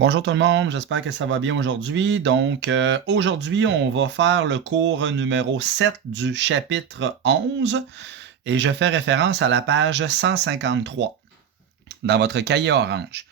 Bonjour tout le monde, j'espère que ça va bien aujourd'hui. Aujourd'hui, on va faire le cours numéro 7 du chapitre 11 et je fais référence à la page 153 dans votre cahier orange.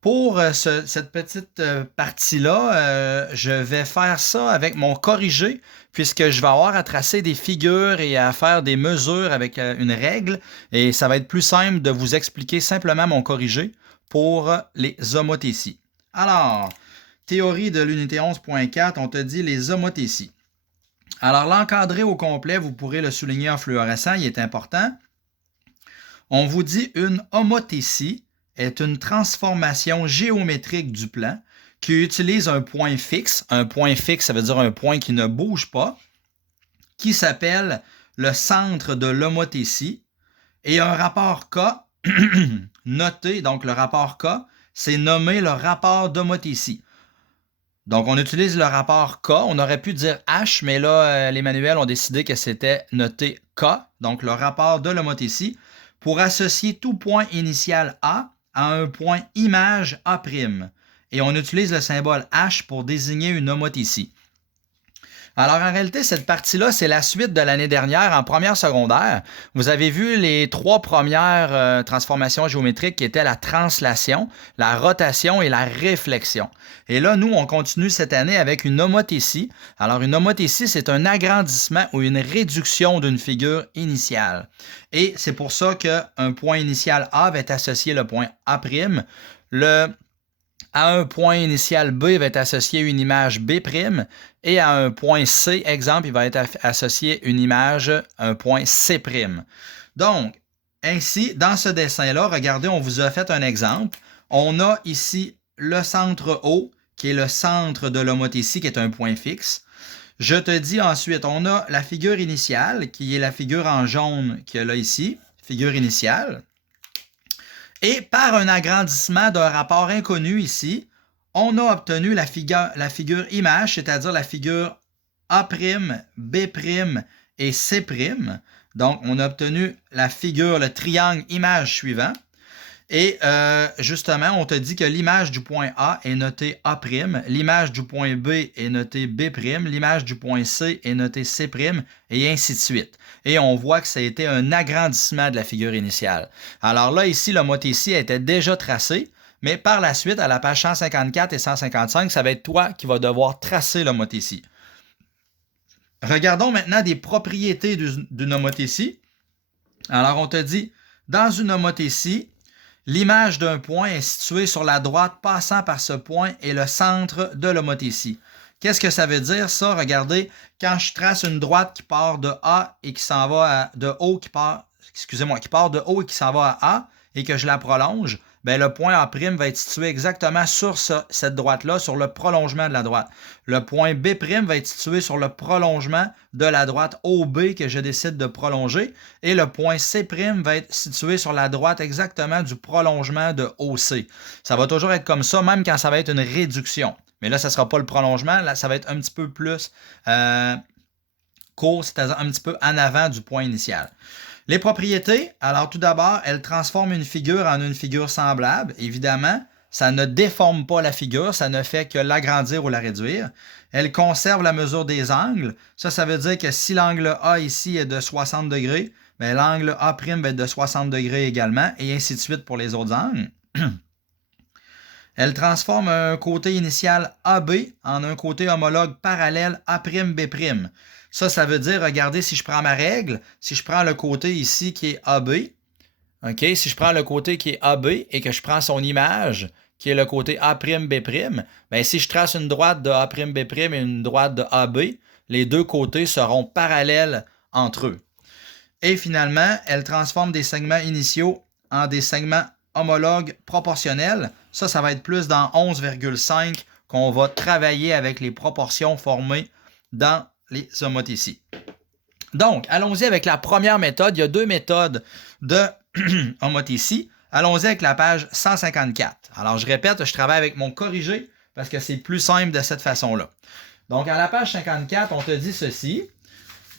Pour cette petite partie-là, je vais faire ça avec mon corrigé puisque je vais avoir à tracer des figures et à faire des mesures avec une règle et ça va être plus simple de vous expliquer simplement mon corrigé pour les homothéties. Alors, théorie de l'unité 11.4, on te dit les homothéties. Alors, l'encadré au complet, vous pourrez le souligner en fluorescent, il est important. On vous dit une homothétie est une transformation géométrique du plan qui utilise un point fixe. Un point fixe, ça veut dire un point qui ne bouge pas, qui s'appelle le centre de l'homothétie. Et un rapport K noté, donc le rapport K, c'est nommé le rapport d'homothétie. Donc, on utilise le rapport K. On aurait pu dire H, mais là, les manuels ont décidé que c'était noté K, donc le rapport de l'homothétie, pour associer tout point initial A à un point image A'. Et on utilise le symbole H pour désigner une homothétie. Alors, en réalité, cette partie-là, c'est la suite de l'année dernière en première secondaire. Vous avez vu les trois premières transformations géométriques qui étaient la translation, la rotation et la réflexion. Et là, nous, on continue cette année avec une homothétie. Alors, une homothétie, c'est un agrandissement ou une réduction d'une figure initiale. Et c'est pour ça qu'un point initial A va être associé au point A'. À un point initial B va être associé une image B', et à un point C, exemple, il va être associé une image, un point C'. Donc, ainsi, dans ce dessin-là, regardez, on vous a fait un exemple. On a ici le centre O, qui est le centre de l'homothétie, qui est un point fixe. Je te dis ensuite, on a la figure initiale, qui est la figure en jaune qu'il y a là ici, figure initiale. Et par un agrandissement d'un rapport inconnu ici, on a obtenu la figure image, c'est-à-dire la figure A', B' et C'. Donc, on a obtenu la figure, le triangle image suivant. Et justement, on te dit que l'image du point A est notée A', l'image du point B est notée B', l'image du point C est notée C', et ainsi de suite. Et on voit que ça a été un agrandissement de la figure initiale. Alors là, ici, l'homothétie était déjà tracée, mais par la suite, à la page 154 et 155, ça va être toi qui vas devoir tracer l'homothétie. Regardons maintenant des propriétés d'une homothétie. Alors, on te dit, dans une homothétie, l'image d'un point est située sur la droite passant par ce point et le centre de l'homothétie. Qu'est-ce que ça veut dire, ça? Regardez, quand je trace une droite qui part de A et qui s'en va de haut, qui part de haut et qui s'en va à A et que je la prolonge, bien, le point A' va être situé exactement sur cette droite-là, sur le prolongement de la droite. Le point B' va être situé sur le prolongement de la droite OB que je décide de prolonger. Et le point C' va être situé sur la droite exactement du prolongement de OC. Ça va toujours être comme ça, même quand ça va être une réduction. Mais là, ça ne sera pas le prolongement. Là, ça va être un petit peu plus court, c'est-à-dire un petit peu en avant du point initial. Les propriétés, alors tout d'abord, elles transforment une figure en une figure semblable. Évidemment, ça ne déforme pas la figure, ça ne fait que l'agrandir ou la réduire. Elles conservent la mesure des angles. Ça veut dire que si l'angle A ici est de 60 degrés, bien, l'angle A' va être de 60 degrés également, et ainsi de suite pour les autres angles. Elle transforme un côté initial AB en un côté homologue parallèle A'B'. Ça veut dire, regardez, si je prends ma règle, si je prends le côté ici qui est AB, okay, si je prends le côté qui est AB et que je prends son image, qui est le côté A'B', bien, si je trace une droite de A'B' et une droite de AB, les deux côtés seront parallèles entre eux. Et finalement, elle transforme des segments initiaux en des segments homologues proportionnels. Ça va être plus dans 11,5 qu'on va travailler avec les proportions formées dans les homothéties. Donc, allons-y avec la première méthode. Il y a deux méthodes de homothétie. Allons-y avec la page 154. Alors, je répète, je travaille avec mon corrigé parce que c'est plus simple de cette façon-là. Donc, à la page 54, on te dit ceci.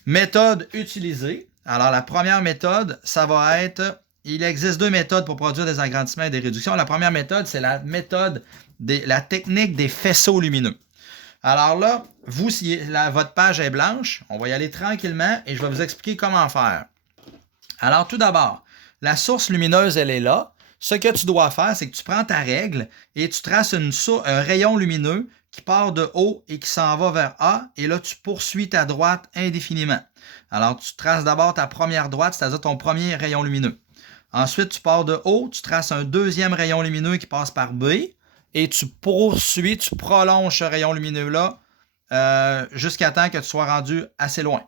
Méthode utilisée. Alors, la première méthode, ça va être il existe deux méthodes pour produire des agrandissements et des réductions. La première méthode, c'est la la technique des faisceaux lumineux. Alors là, vous, si votre page est blanche, on va y aller tranquillement et je vais vous expliquer comment faire. Alors, tout d'abord, la source lumineuse, elle est là. Ce que tu dois faire, c'est que tu prends ta règle et tu traces un rayon lumineux qui part de haut et qui s'en va vers A. Et là, tu poursuis ta droite indéfiniment. Alors, tu traces d'abord ta première droite, c'est-à-dire ton premier rayon lumineux. Ensuite, tu pars de haut, tu traces un deuxième rayon lumineux qui passe par B. Et tu poursuis, tu prolonges ce rayon lumineux-là jusqu'à temps que tu sois rendu assez loin.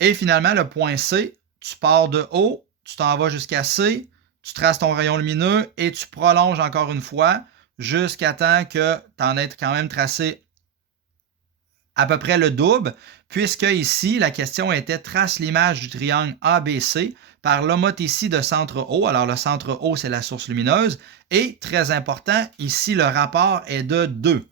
Et finalement, le point C, tu pars de haut, tu t'en vas jusqu'à C, tu traces ton rayon lumineux et tu prolonges encore une fois jusqu'à temps que tu en aies quand même tracé à peu près le double, puisque ici, la question était trace l'image du triangle ABC par l'homothétie de centre O. Alors, le centre O, c'est la source lumineuse. Et, très important, ici, le rapport est de 2.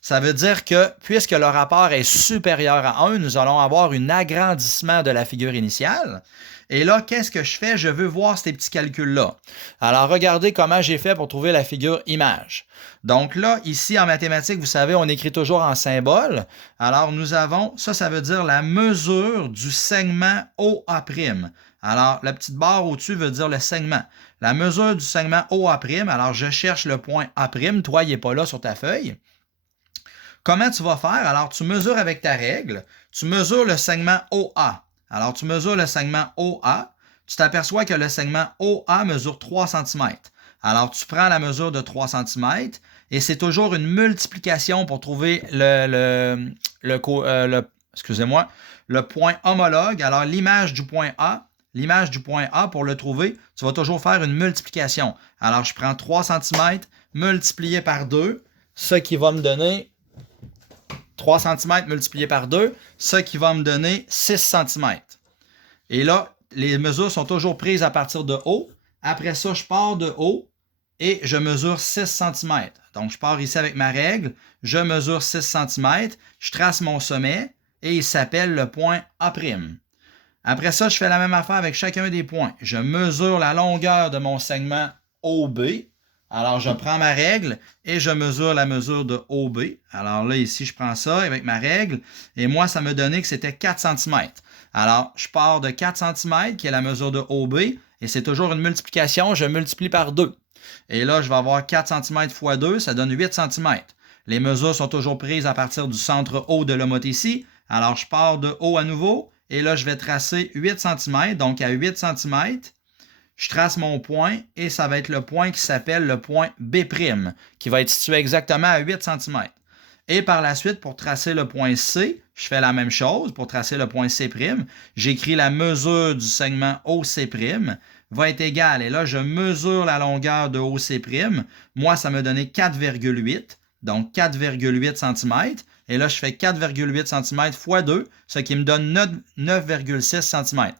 Ça veut dire que, puisque le rapport est supérieur à 1, nous allons avoir un agrandissement de la figure initiale. Et là, qu'est-ce que je fais? Je veux voir ces petits calculs-là. Alors, regardez comment j'ai fait pour trouver la figure image. Donc là, ici, en mathématiques, vous savez, on écrit toujours en symbole. Alors, nous avons, ça veut dire la mesure du segment OA'. Alors, la petite barre au-dessus veut dire le segment. La mesure du segment OA', alors je cherche le point A'. Toi, il n'est pas là sur ta feuille. Comment tu vas faire? Alors, tu mesures avec ta règle. Tu mesures le segment OA. Alors, tu mesures le segment OA. Tu t'aperçois que le segment OA mesure 3 cm. Alors, tu prends la mesure de 3 cm et c'est toujours une multiplication pour trouver le point homologue. Alors, l'image du point A, pour le trouver, tu vas toujours faire une multiplication. Alors, je prends 3 cm multiplié par 2, ce qui va me donner 3 cm multiplié par 2, ce qui va me donner 6 cm. Et là, les mesures sont toujours prises à partir de haut. Après ça, je pars de haut et je mesure 6 cm. Donc, je pars ici avec ma règle, je mesure 6 cm, je trace mon sommet et il s'appelle le point A'. Après ça, je fais la même affaire avec chacun des points. Je mesure la longueur de mon segment OB. Alors, je prends ma règle et je mesure la mesure de OB. Alors là, ici, je prends ça avec ma règle. Et moi, ça me donnait que c'était 4 cm. Alors, je pars de 4 cm, qui est la mesure de OB. Et c'est toujours une multiplication. Je multiplie par 2. Et là, je vais avoir 4 cm fois 2, ça donne 8 cm. Les mesures sont toujours prises à partir du centre O de l'homothétie. Alors, je pars de haut à nouveau. Et là, je vais tracer 8 cm. Donc, à 8 cm, je trace mon point et ça va être le point qui s'appelle le point B', qui va être situé exactement à 8 cm. Et par la suite, pour tracer le point C, je fais la même chose. Pour tracer le point C', j'écris la mesure du segment OC' va être égale. Et là, je mesure la longueur de OC'. Moi, ça me donnait 4,8. Donc, 4,8 cm. Et là, je fais 4,8 cm fois 2, ce qui me donne 9,6 cm.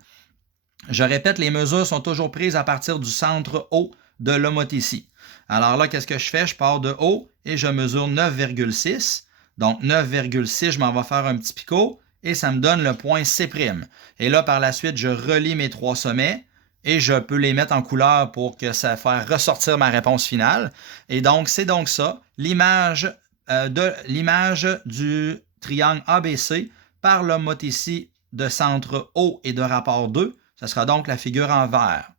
Je répète, les mesures sont toujours prises à partir du centre O de l'homothétie. Alors là, qu'est-ce que je fais? Je pars de haut et je mesure 9,6. Donc 9,6, je m'en vais faire un petit picot et ça me donne le point C'. Et là, par la suite, je relie mes 3 sommets et je peux les mettre en couleur pour que ça fasse ressortir ma réponse finale. Et donc, c'est donc ça, l'image du triangle ABC par l'homothétie de centre O et de rapport 2. Ce sera donc la figure en vert.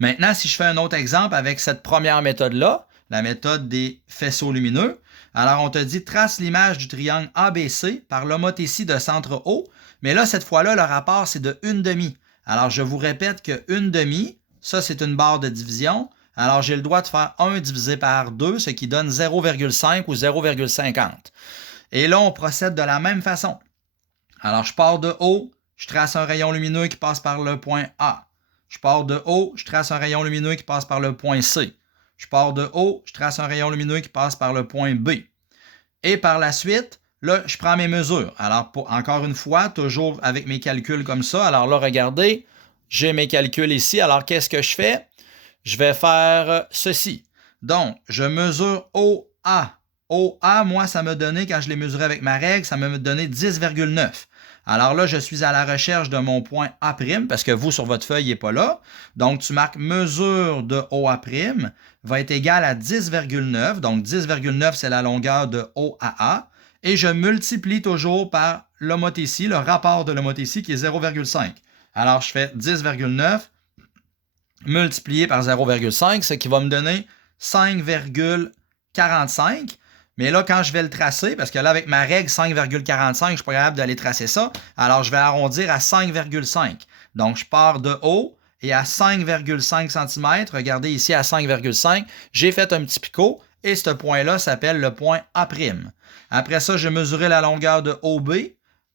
Maintenant, si je fais un autre exemple avec cette première méthode-là, la méthode des faisceaux lumineux, alors on te dit trace l'image du triangle ABC par l'homothétie de centre O, mais là, cette fois-là, le rapport, c'est de 1/2. Alors, je vous répète que 1/2, ça, c'est une barre de division. Alors, j'ai le droit de faire 1 divisé par 2, ce qui donne 0,5 ou 0,50. Et là, on procède de la même façon. Alors, je pars de haut, je trace un rayon lumineux qui passe par le point A. Je pars de haut, je trace un rayon lumineux qui passe par le point C. Je pars de haut, je trace un rayon lumineux qui passe par le point B. Et par la suite, là, je prends mes mesures. Alors, encore une fois, toujours avec mes calculs comme ça. Alors là, regardez, j'ai mes calculs ici. Alors, qu'est-ce que je fais? Je vais faire ceci. Donc, je mesure OA. OA, moi, ça me donnait, quand je l'ai mesuré avec ma règle, ça me donnait 10,9. Alors là, je suis à la recherche de mon point A', parce que vous, sur votre feuille, il n'est pas là. Donc, tu marques mesure de OA' va être égale à 10,9. Donc, 10,9, c'est la longueur de OAA. Et je multiplie toujours par l'homothétie, le rapport de l'homothétie qui est 0,5. Alors, je fais 10,9 multiplié par 0,5, ce qui va me donner 5,45. Mais là, quand je vais le tracer, parce que là, avec ma règle 5,45, je ne suis pas capable d'aller tracer ça, alors je vais arrondir à 5,5. Donc, je pars de haut et à 5,5 cm, regardez ici à 5,5, j'ai fait un petit picot et ce point-là s'appelle le point A'. Après ça, j'ai mesuré la longueur de OB.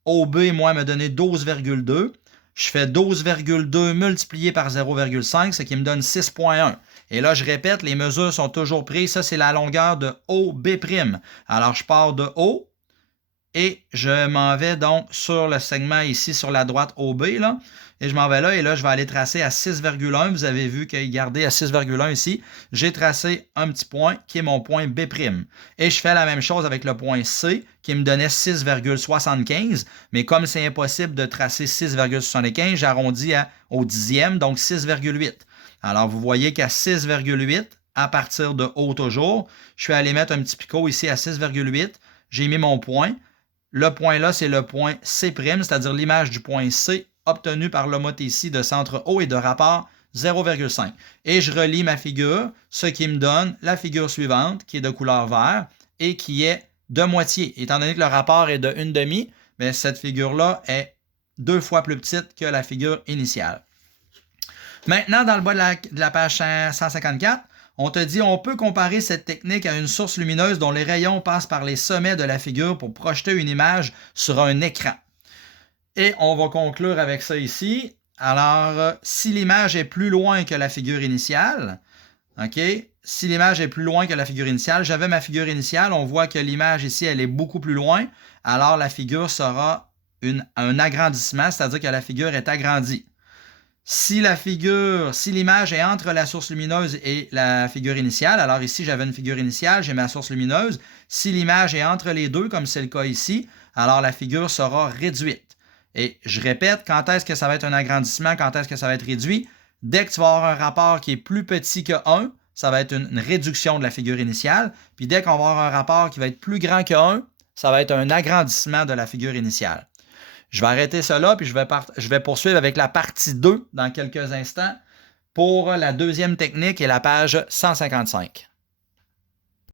OB, moi, me donnait 12,2. Je fais 12,2 multiplié par 0,5, ce qui me donne 6,1. Et là, je répète, les mesures sont toujours prises. Ça, c'est la longueur de OB'. Alors, je pars de haut et je m'en vais donc sur le segment ici, sur la droite OB, là. Et je m'en vais là, et là, je vais aller tracer à 6,1. Vous avez vu qu'il est gardé à 6,1 ici. J'ai tracé un petit point qui est mon point B'. Et je fais la même chose avec le point C qui me donnait 6,75. Mais comme c'est impossible de tracer 6,75, j'arrondis au dixième, donc 6,8. Alors, vous voyez qu'à 6,8, à partir de haut toujours, je suis allé mettre un petit picot ici à 6,8. J'ai mis mon point. Le point là, c'est le point C', c'est-à-dire l'image du point C obtenue par l'homothétie de centre O et de rapport 0,5. Et je relie ma figure, ce qui me donne la figure suivante, qui est de couleur vert et qui est de moitié. Étant donné que le rapport est de 1/2, bien, cette figure-là est 2 fois plus petite que la figure initiale. Maintenant, dans le bas de la page 154, on te dit on peut comparer cette technique à une source lumineuse dont les rayons passent par les sommets de la figure pour projeter une image sur un écran. Et on va conclure avec ça ici. Alors, si l'image est plus loin que la figure initiale, OK? Si l'image est plus loin que la figure initiale, j'avais ma figure initiale, on voit que l'image ici, elle est beaucoup plus loin, alors la figure sera un agrandissement, c'est-à-dire que la figure est agrandie. Si l'image est entre la source lumineuse et la figure initiale, alors ici j'avais une figure initiale, j'ai ma source lumineuse. Si l'image est entre les deux, comme c'est le cas ici, alors la figure sera réduite. Et je répète, quand est-ce que ça va être un agrandissement, quand est-ce que ça va être réduit? Dès que tu vas avoir un rapport qui est plus petit que 1, ça va être une réduction de la figure initiale. Puis dès qu'on va avoir un rapport qui va être plus grand que 1, ça va être un agrandissement de la figure initiale. Je vais arrêter cela, puis je vais poursuivre avec la partie 2 dans quelques instants pour la deuxième technique et la page 155.